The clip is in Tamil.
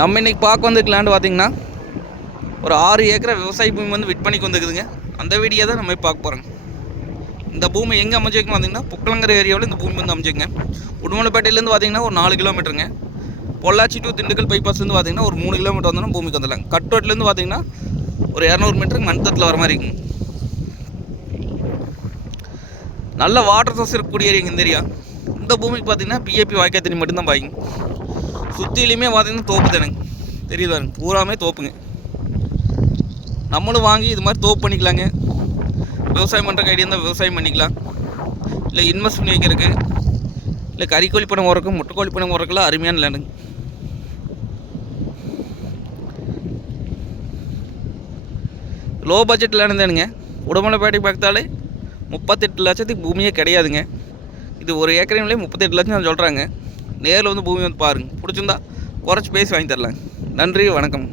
நம்ம இன்றைக்கி பார்க்க வந்திருக்க லேண்டு பார்த்திங்கன்னா ஒரு 6 ஏக்கரை விவசாய பூமி வந்து விற்பனைக்கு வந்துருக்குதுங்க. அந்த வீடியோ தான் நம்ம பார்க்க போகிறோங்க. இந்த பூமி எங்கே அமைஞ்சிருக்குன்னு பார்த்திங்கன்னா புக்கலங்கரை ஏரியாவில் இந்த பூமி வந்து அமைஞ்சிருங்க. உடுமலைப்பேட்டையிலேருந்து பார்த்திங்கன்னா ஒரு 4 கிலோமீட்டருங்க. பொள்ளாச்சி டு திண்டுக்கல் பைபாஸ்லேருந்து பார்த்திங்கன்னா ஒரு 3 கிலோமீட்டர் வந்தோன்னா பூமிக்கு வந்துடலாம். கட்ரோட்லேருந்து பார்த்திங்கன்னா ஒரு 200 மீட்டருக்கு மண்தத்தில் வர மாதிரி இருக்குங்க. நல்ல வாட்டர் சோர்ஸ் இருக்கக்கூடிய ஏரியா இந்த ஏரியா. இந்த பூமிக்கு பார்த்திங்கன்னா பிஏபி வாய்க்கால் தண்ணி மட்டும்தான் பாய்ங்க. சுற்றிலையுமே பார்த்திங்கன்னா தோப்பு தானுங்க, தெரியுதாங்க, பூராமே தோப்புங்க. நம்மளும் வாங்கி இது மாதிரி தோப்பு பண்ணிக்கலாங்க. விவசாயம் பண்ணுறக்கு ஐடியா இருந்தால் விவசாயம் பண்ணிக்கலாம், இல்லை இன்வெஸ்ட் பண்ணி வைக்கிறதுக்கு, இல்லை கறிக்கோழி பணம் ஓடுறக்கு, முட்டைக்கோழி பணம் ஓடுறதுக்குலாம் அருமையான லேண்டுங்க. லோ பட்ஜெட் லேண்டு தானுங்க. உடுமலைப்பேட்டை பார்த்தாலே 38 லட்சத்துக்கு பூமியே கிடையாதுங்க. இது ஒரு ஏக்கரையிலே 38 லட்சம் சொல்கிறாங்க. நேரில் வந்து பூமி வந்து பாருங்கள். பிடிச்சிருந்தா குறைச்சி பேசி வாங்கி தரலாங்க. நன்றி, வணக்கம்.